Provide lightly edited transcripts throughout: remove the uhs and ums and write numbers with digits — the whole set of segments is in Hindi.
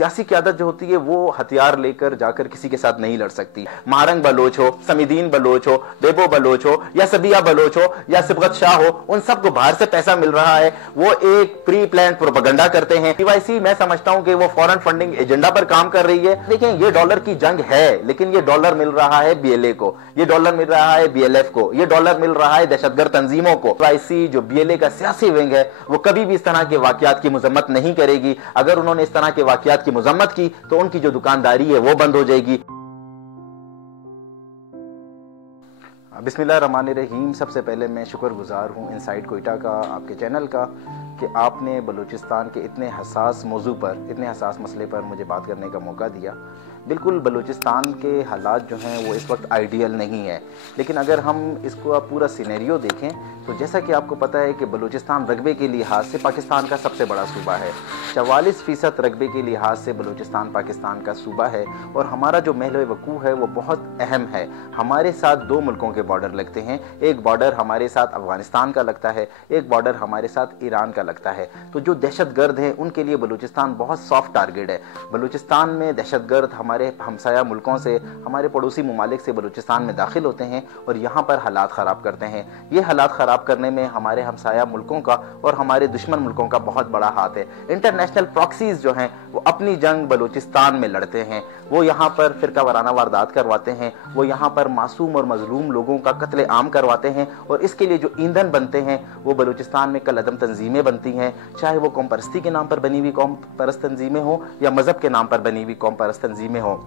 सियासी क़यादत जो होती है वो हथियार लेकर जाकर किसी के साथ नहीं लड़ सकती। महारंग बलोच हो, समीदीन बलोच हो, बेबो बलोच हो या सबिया बलोच हो या सिबगत शाह हो, उन सबको बाहर से पैसा मिल रहा है, वो एक प्री प्लान प्रोपेगेंडा करते हैं। पीवाईसी मैं समझता हूं कि वो फॉरेन फंडिंग एजेंडा पर काम कर रही है। देखिए ये डॉलर की जंग है, लेकिन ये डॉलर मिल रहा है बीएलए को, ये डॉलर मिल रहा है बीएलएफ को, ये डॉलर मिल रहा है दहशतगर्द तंजीमों को। पीवाईसी जो बीएलए का सियासी विंग है वो कभी भी इस तरह के वाकयात की मजम्मत नहीं करेगी। अगर उन्होंने इस तरह के वाकयात की मजम्मत की तो उनकी जो दुकानदारी है वो बंद हो जाएगी। बिस्मिल्लाहिर्रहमानिर्रहीम। सबसे पहले मैं शुक्रगुजार हूँ इनसाइड कोयटा का, आपके चैनल का, कि आपने बलूचिस्तान के इतने हसास मौजू पर, इतने हसास मसले पर मुझे बात करने का मौका दिया। बिल्कुल बलूचिस्तान के हालात जो हैं वो इस वक्त आइडियल नहीं है, लेकिन अगर हम इसको आप पूरा सिनेरियो देखें तो जैसा कि आपको पता है कि बलूचिस्तान रकबे के लिहाज से पाकिस्तान का सबसे बड़ा सूबा है। 44% रकबे के लिहाज से बलूचिस्तान पाकिस्तान का सूबा है और हमारा जो महल वकू है वो बहुत अहम है। हमारे साथ दो मुल्कों के बॉर्डर लगते हैं, एक बॉर्डर हमारे साथ अफगानिस्तान का लगता है, एक बॉर्डर हमारे साथ ईरान का लगता है। तो जो दहशतगर्द हैं उनके लिए बलूचिस्तान बहुत सॉफ्ट टारगेट है। बलूचिस्तान में दहशतगर्द हमारे हमसाया मुल्कों से, हमारे पड़ोसी ममालिक से बलूचिस्तान में दाखिल होते हैं और यहाँ पर हालात ख़राब करते हैं। ये हालात ख़राब करने में हमारे हमसाया मुल्कों का और हमारे दुश्मन मुल्कों का बहुत बड़ा हाथ है। इंटरनेशनल प्रॉक्सीज जो हैं वो अपनी जंग बलूचिस्तान में लड़ते हैं, वो यहाँ पर फिरका वाराना वारदात करवाते हैं, वो यहाँ पर मासूम और मजलूम लोगों का कत्ले आम करवाते हैं और इसके लिए जो ईंधन बनते हैं वो बलूचिस्तान में कलअदम तंजीमें बनती हैं, चाहे वो कौम परस्ती के नाम पर बनी हुई कौम परस्त तंजीमें हो या मजहब के नाम पर बनी हुई कौम परस्त तंजीमें हो।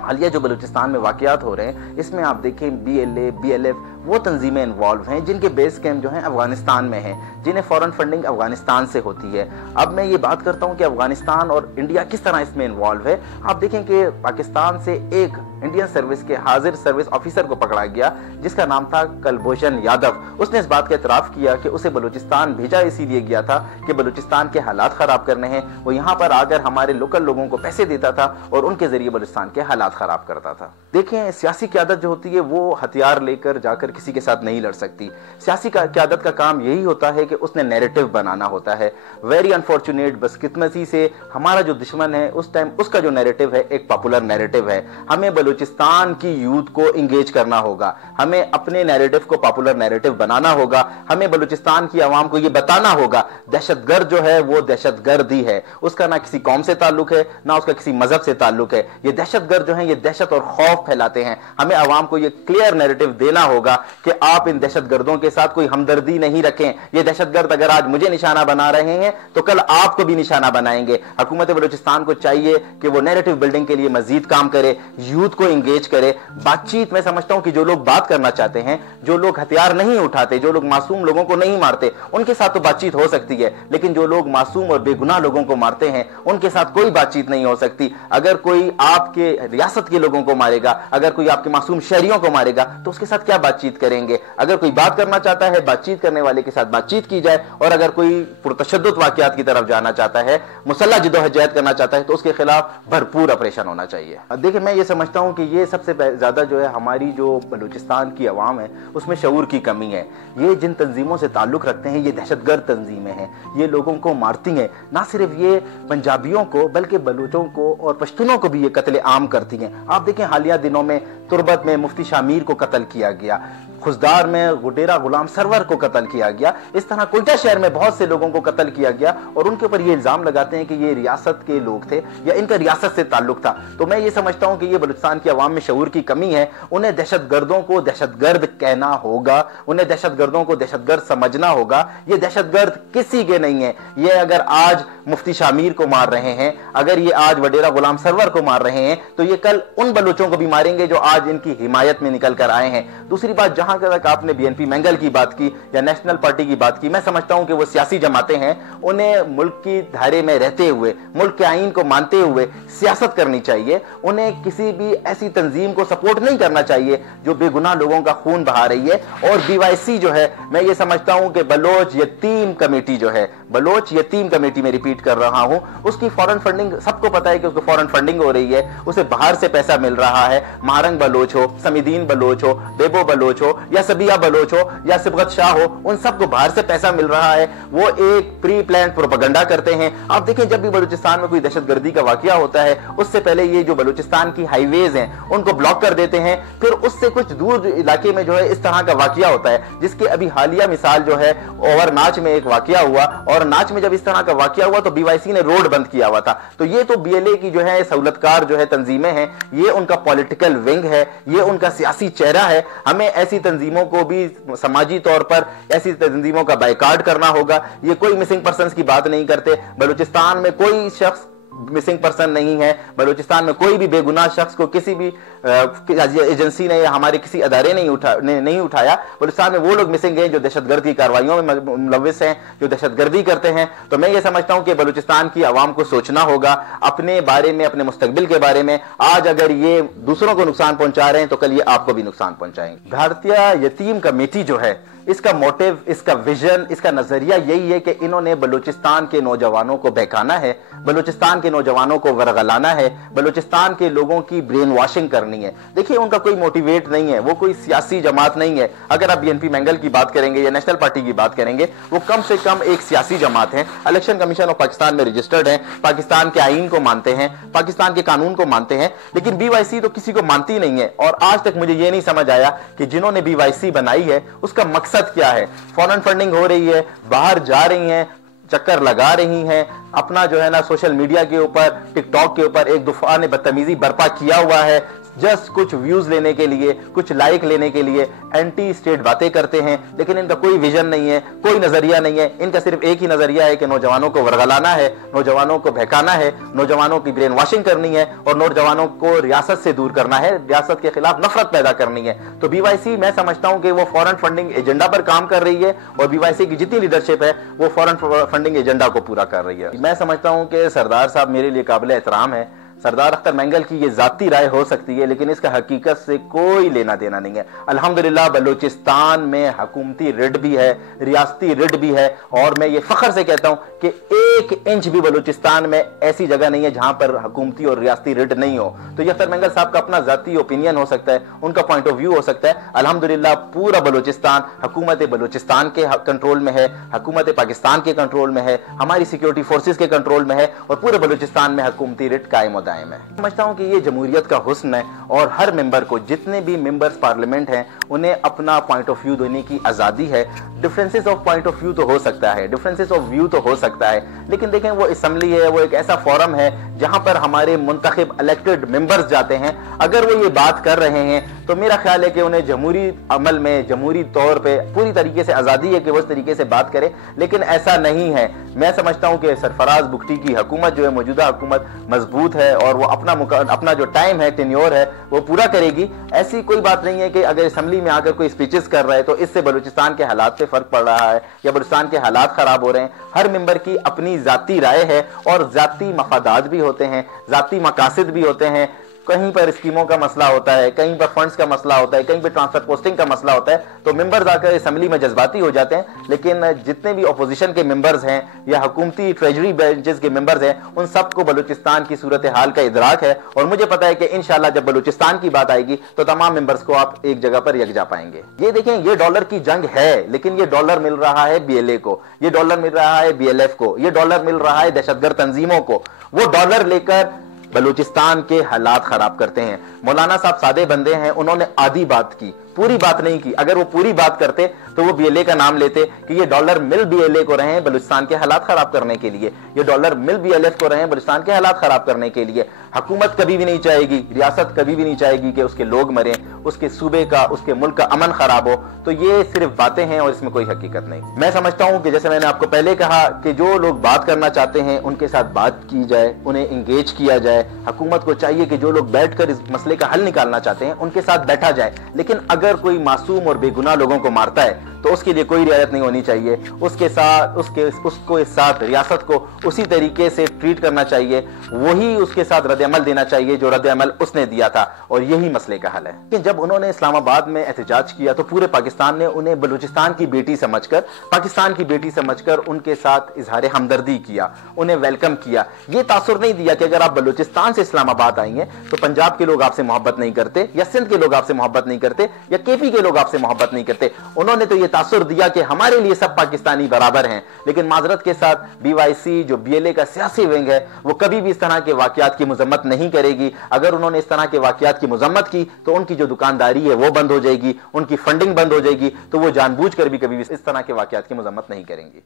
हालिया जो बलूचिस्तान में वाकयात हो रहे हैं इसमें आप देखें बीएलए, बीएलएफ वो तंजीमें इन्वॉल्व हैं जिनके बेस कैंप जो हैं अफगानिस्तान में हैं, जिन्हें फॉरेन फंडिंग अफगानिस्तान से होती है। अब मैं ये बात करता हूं कि अफगानिस्तान और इंडिया किस तरह इसमें इन्वॉल्व है। आप देखें कि पाकिस्तान से एक इंडियन सर्विस के हाजिर सर्विस ऑफिसर को पकड़ा गया जिसका नाम था कुलभूषण यादव। उसने इस बात का इतराफ़ किया कि उसे बलूचिस्तान भेजा इसीलिए गया था कि बलूचिस्तान के हालात ख़राब करने हैं। वो यहाँ पर आकर हमारे लोकल लोगों को पैसे देता था और उनके जरिए बलूचिस्तान के हालात ख़राब करता था। देखें सियासी क़यादत जो होती है वो हथियार लेकर जाकर किसी के साथ नहीं लड़ सकती। सियासी क़यादत का काम यही होता है कि उसने नैरेटिव बनाना होता है। वेरी अनफॉर्चुनेट, बदकिस्मती से हमारा जो दुश्मन है उस टाइम उसका जो नैरेटिव है एक पॉपुलर नैरेटिव है। हमें बलूचिस्तान की यूथ को इंगेज करना होगा, हमें अपने नैरेटिव को पॉपुलर नैरेटिव बनाना होगा, हमें बलूचिस्तान की आवाम को यह बताना होगा दहशतगर्द जो है वो दहशतगर्द ही है, उसका ना किसी कौम से ताल्लुक है ना उसका किसी मजहब से ताल्लुक है। ये दहशतगर्द जो है ये दहशत और खौफ फैलाते हैं। हमें आवाम को ये क्लियर नैरेटिव देना होगा कि आप इन दहशतगर्दों के साथ कोई हमदर्दी नहीं रखें। ये दहशतगर्द अगर आज मुझे निशाना बना रहे हैं तो कल आपको भी निशाना बनाएंगे। हुकूमत बलूचिस्तान को चाहिए कि वो नैरेटिव बिल्डिंग के लिए मजीद काम करे, यूथ को इंगेज करे। बातचीत मैं समझता हूं कि जो लोग बात करना चाहते हैं, जो लोग हथियार नहीं उठाते, जो लोग मासूम लोगों को नहीं मारते, उनके साथ तो बातचीत हो सकती है, लेकिन जो लोग मासूम और बेगुनाह लोगों को मारते हैं उनके साथ कोई बातचीत नहीं हो सकती। अगर कोई आपके रियासत के लोगों को मारेगा, अगर कोई आपके मासूम शहरियों को मारेगा तो उसके साथ क्या बातचीत करेंगे। अगर कोई बात करना चाहता है बातचीत करने वाले के साथ बातचीत की जाए, और अगर कोई पुरतशद्दुद वाकयात की तरफ जाना चाहता है, मुसल्लह जिद्दोजहद करना चाहता है तो उसके खिलाफ भरपूर ऑपरेशन होना चाहिए। देखिए मैं ये समझता हूं कि ये सबसे ज्यादा जो है हमारी जो बलूचिस्तान की आवाम है उसमें शऊर की कमी है। ये जिन तंजीमों से ताल्लुक रखते हैं ये दहशतगर्द तंजीमें हैं, ये लोगों को मारती हैं। ना सिर्फ ये पंजाबियों को बल्कि बलूचों को और पश्तूनों को भी ये कत्ले आम करती हैं। आप देखें हालिया दिनों में तुर्बत में मुफ्ती शामीर को कत्ल किया गया, खुजदार में गुडेरा गुलाम सरवर को कत्ल किया गया, इस तरह कोयटा शहर में बहुत से लोगों को कत्ल किया गया और उनके ऊपर ये इल्जाम लगाते हैं कि ये रियासत के लोग थे या इनका रियासत से ताल्लुक था। तो मैं ये समझता हूं कि ये बलूचिस्तान की आवाम में शऊर की कमी है। उन्हें दहशतगर्दों को दहशतगर्द कहना होगा, उन्हें दहशतगर्दों को दहशतगर्द समझना होगा। ये दहशतगर्द किसी के नहीं है। ये अगर आज मुफ्ती शामीर को मार रहे हैं, अगर ये आज वडेरा गुलाम सरवर को मार रहे हैं तो ये कल उन बलूचों को भी मारेंगे जो आज इनकी हिमायत में निकल कर आए हैं। दूसरी बात, जहां तक आपने बीएनपी मैंगल की बात की या नेशनल पार्टी की बात की, मैं समझता हूं कि वो सियासी जमातें हैं, उन्हें मुल्क की धारे में रहते हुए, मुल्क के आईन को मानते हुए सियासत करनी चाहिए, उन्हें किसी भी ऐसी तंजीम को सपोर्ट नहीं करना चाहिए जो बेगुनाह लोगों का खून बहा रही है। और BYC जो है, मैं ये समझता हूं कि बलोच यतीम कमेटी जो है, बलोच यतीम कमेटी में रिपीट कर रहा हूं, उसकी फॉरेन फंडिंग, सबको पता है कि उसको फॉरेन फंडिंग हो रही है, उसे बाहर से पैसा मिल रहा है। महारंग बलोच हो, समीदीन बलोच हो, बेबो बलोच हो, या सबिया बलोच हो, या सिबगत शाह हो, उन सबको बाहर से पैसा मिल रहा है। वो एक प्री प्लान प्रोपेगेंडा करते हैं। आप देखें, जब भी बलूचिस्तान में कोई दहशतगर्दी का वाकया होता है, उससे पहले ये जो बलूचिस्तान की हाईवेज हैं उनको ब्लॉक कर देते हैं, फिर उससे कुछ दूर इलाके में जो है इस तरह का वाकया होता है, जिसके अभी हालिया मिसाल जो है ओवर नाच में एक वाकया हुआ। और नाच में जब इस तरह का वाकया हुआ तो BYC ने रोड बंद किया हुआ था। तो ये तो BLA की जो है सहूलतकार जो है तंजीमें हैं, ये उनका पॉलिटिकल विंग है, ये उनका सियासी चेहरा है। हमें ऐसी तंजीमों को भी समाजी तौर पर ऐसी तंजीमों का बायकाट करना होगा। ये कोई मिसिंग पर्संस की बात नहीं करते। बलूचिस्तान में कोई शख्स मिसिंग पर्सन नहीं है। बलूचिस्तान में कोई भी बेगुनाह शख्स को किसी भी एजेंसी ने या हमारे किसी अदारे नहीं उठाया। बलूचिस्तान में वो लोग मिसिंग हैं जो दहशतगर्द की कार्रवाइयों में मुलविस हैं, जो दहशतगर्दी करते हैं। तो मैं ये समझता हूं कि बलूचिस्तान की आवाम को सोचना होगा अपने बारे में, अपने मुस्तकबिल के बारे में। आज अगर ये दूसरों को नुकसान पहुंचा रहे हैं तो कल ये आपको भी नुकसान पहुंचाएंगे। भारतीय यतीम कमेटी जो है, इसका मोटिव, इसका विजन, इसका नजरिया यही है कि इन्होंने बलूचिस्तान के नौजवानों को बहकाना है, बलूचिस्तान के नौजवानों को वरगलाना है, बलूचिस्तान के लोगों की ब्रेन वॉशिंग करनी है। देखिए, उनका कोई मोटिवेट नहीं है, वो कोई सियासी जमात नहीं है। अगर आप BNP मैंगल की बात करेंगे या नेशनल पार्टी की बात करेंगे, वो कम से कम एक सियासी जमात है। इलेक्शन कमीशन ऑफ पाकिस्तान में रजिस्टर्ड है, पाकिस्तान के आईन को मानते हैं, पाकिस्तान के कानून को मानते हैं। लेकिन BYC तो किसी को मानती नहीं है। और आज तक मुझे ये नहीं समझ आया कि जिन्होंने BYC बनाई है उसका मकसद क्या है। फॉरेन फंडिंग हो रही है, बाहर जा रही हैं, चक्कर लगा रही हैं, अपना जो है ना सोशल मीडिया के ऊपर, टिकटॉक के ऊपर एक तूफान बदतमीजी बर्पा किया हुआ है, जस्ट कुछ व्यूज लेने के लिए, कुछ लाइक लेने के लिए एंटी स्टेट बातें करते हैं। लेकिन इनका कोई विजन नहीं है, कोई नजरिया नहीं है। इनका सिर्फ एक ही नजरिया है कि नौजवानों को वरगलाना है, नौजवानों को बहकाना है, नौजवानों की ब्रेन वॉशिंग करनी है और नौजवानों को रियासत से दूर करना है, रियासत के खिलाफ नफरत पैदा करनी है। तो BYC, मैं समझता हूं कि वो फॉरेन फंडिंग एजेंडा पर काम कर रही है और BYC की जितनी लीडरशिप है वो फॉरेन फंडिंग एजेंडा को पूरा कर रही है। मैं समझता हूं कि सरदार साहब मेरे लिए काबिल एहतराम है। सरदार अख्तर मैंगल की ये जाती राय हो सकती है, लेकिन इसका हकीकत से कोई लेना देना नहीं है। अल्हम्दुलिल्लाह बलूचिस्तान में हुकूमती रिड भी है, रियासती रिड भी है। और मैं ये फख्र से कहता हूं कि 1 इंच भी बलूचिस्तान में ऐसी जगह नहीं है जहां पर हुकूमती और रियासती रिड नहीं हो। तो ये अख्तर मैंगल साहब का अपना जाती ओपिनियन हो सकता है, उनका पॉइंट ऑफ व्यू हो सकता है। अल्हम्दुलिल्लाह पूरा बलूचिस्तान हुकूमत बलूचिस्तान के कंट्रोल में है, हुकूमत पाकिस्तान के कंट्रोल में है, हमारी सिक्योरिटी फोर्सेस के कंट्रोल में है और पूरे बलूचिस्तान में हुकूमती रिड कायम होता है। मैं समझता हूं कि ये जमहूरियत का हुस्न है और हर मेंबर को, जितने भी मेंबर्स पार्लियामेंट हैं, उन्हें अपना पॉइंट ऑफ व्यू देने की आजादी है। Differences of point of view तो हो सकता है, डिफरेंसेस ऑफ व्यू तो हो सकता है, लेकिन देखें वो असेंबली है, वो एक ऐसा फोरम है जहां पर हमारे मुंतखब इलेक्टेड मेंबर्स जाते हैं। अगर वो ये बात कर रहे हैं तो मेरा ख्याल है कि उन्हें जमहूरी अमल में, जमहूरी तौर पे पूरी तरीके से आजादी है कि वो इस तरीके से बात करें, लेकिन ऐसा नहीं है। मैं समझता हूं कि सरफराज बुगटी की हुकूमत जो है, मौजूदा हुकूमत मजबूत है और वो अपना जो टाइम है, टेन्योर है, वो पूरा करेगी। ऐसी कोई बात नहीं है कि अगर असेंबली में आकर कोई स्पीचेस कर रहा है तो इससे बलूचिस्तान के हालात पे फर्क पड़ रहा है या बलूचिस्तान के हालात खराब हो रहे हैं। हर मेंबर की अपनी जाती राय है और जाती मफादात भी होते हैं, जाती मकासद भी होते हैं। कहीं पर स्कीमों का मसला होता है, कहीं पर फंड्स का मसला होता है, कहीं पर ट्रांसफर पोस्टिंग का मसला होता है, तो मेंबर्स आकर असेंबली में जज्बाती हो जाते हैं। लेकिन जितने भी अपोजिशन के मेंबर्स हैं या हुकूमती ट्रेजरी बेंचेस के मेंबर्स हैं, उन सबको बलूचिस्तान की सूरत हाल का इदराक है और मुझे पता है कि इंशाल्लाह जब बलूचिस्तान की बात आएगी तो तमाम मेंबर्स को आप एक जगह पर यकजा पाएंगे। ये देखें, ये डॉलर की जंग है, लेकिन ये डॉलर मिल रहा है BLA को, ये डॉलर मिल रहा है BLF को, ये डॉलर मिल रहा है दहशतगर्द तंजीमों को। वो डॉलर लेकर बलूचिस्तान के हालात खराब करते हैं। मौलाना साहब सादे बंदे हैं, उन्होंने आधी बात की, पूरी बात नहीं की। अगर वो पूरी बात करते तो वो BLA का नाम लेते कि ये डॉलर मिल BLA को रहे हैं बलूचिस्तान के हालात खराब करने के लिए, ये डॉलर मिल BLF को रहे हैं बलूचिस्तान के हालात खराब करने के लिए। हुकूमत कभी भी नहीं चाहेगी, रियासत कभी भी नहीं चाहेगी कि उसके लोग मरें, उसके सूबे का, उसके मुल्क का अमन खराब हो। तो ये सिर्फ बातें हैं और इसमें कोई हकीकत नहीं। मैं समझता हूं कि जैसे मैंने आपको पहले कहा कि जो लोग बात करना चाहते हैं उनके साथ बात की जाए, उन्हें इंगेज किया जाए। हुकूमत को चाहिए कि जो लोग बैठकर इस मसले का हल निकालना चाहते हैं उनके साथ बैठा जाए। लेकिन अगर कोई मासूम और बेगुनाह लोगों को मारता है तो उसके लिए कोई रियायत नहीं होनी चाहिए। उसके साथ उसको इस साथ रियासत को उसी तरीके से ट्रीट करना चाहिए। वही उसके साथ रद्द-ए-अमल देना चाहिए जो रद्द-ए-अमल उसने दिया था, और यही मसले का हल है। कि जब उन्होंने इस्लामाबाद में एहतजाज किया तो पूरे पाकिस्तान ने उन्हें बलूचिस्तान की बेटी समझकर, पाकिस्तान की बेटी समझकर उनके साथ इजहार हमदर्दी किया, उन्हें वेलकम किया। ये तासुर नहीं दिया कि अगर आप बलूचिस्तान से इस्लामाबाद आएंगे तो पंजाब के लोग आपसे मोहब्बत नहीं करते, या सिंध के लोग आपसे मोहब्बत नहीं करते, या केपी के लोग आपसे मोहब्बत नहीं करते। उन्होंने तो ये तासुर दिया कि हमारे लिए सब पाकिस्तानी बराबर हैं। लेकिन माजरत के साथ BYC जो BLA का सियासी विंग है वो कभी भी इस तरह के वाकयात की मजम्मत नहीं करेगी। अगर उन्होंने इस तरह के वाकयात की मजम्मत की तो उनकी जो दुकानदारी है वो बंद हो जाएगी, उनकी फंडिंग बंद हो जाएगी, तो वो जानबूझकर भी कभी भी इस तरह के वाकयात की मजम्मत नहीं करेंगी।